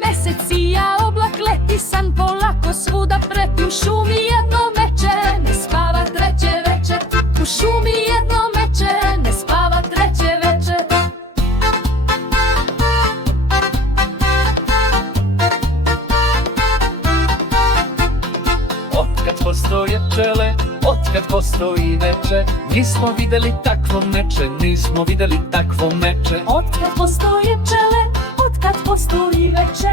Mesec sija, oblak leti, san polako svuda preti. U šumi jedno meče, ne spava treće veče. U šumi jedno meče, ne spava treće veče. Otkad postoje pčele, otkad postoji veče, nismo videli takvo meče, nismo videli takvo meče. Otkad postoje pčele, otkad postoji veče,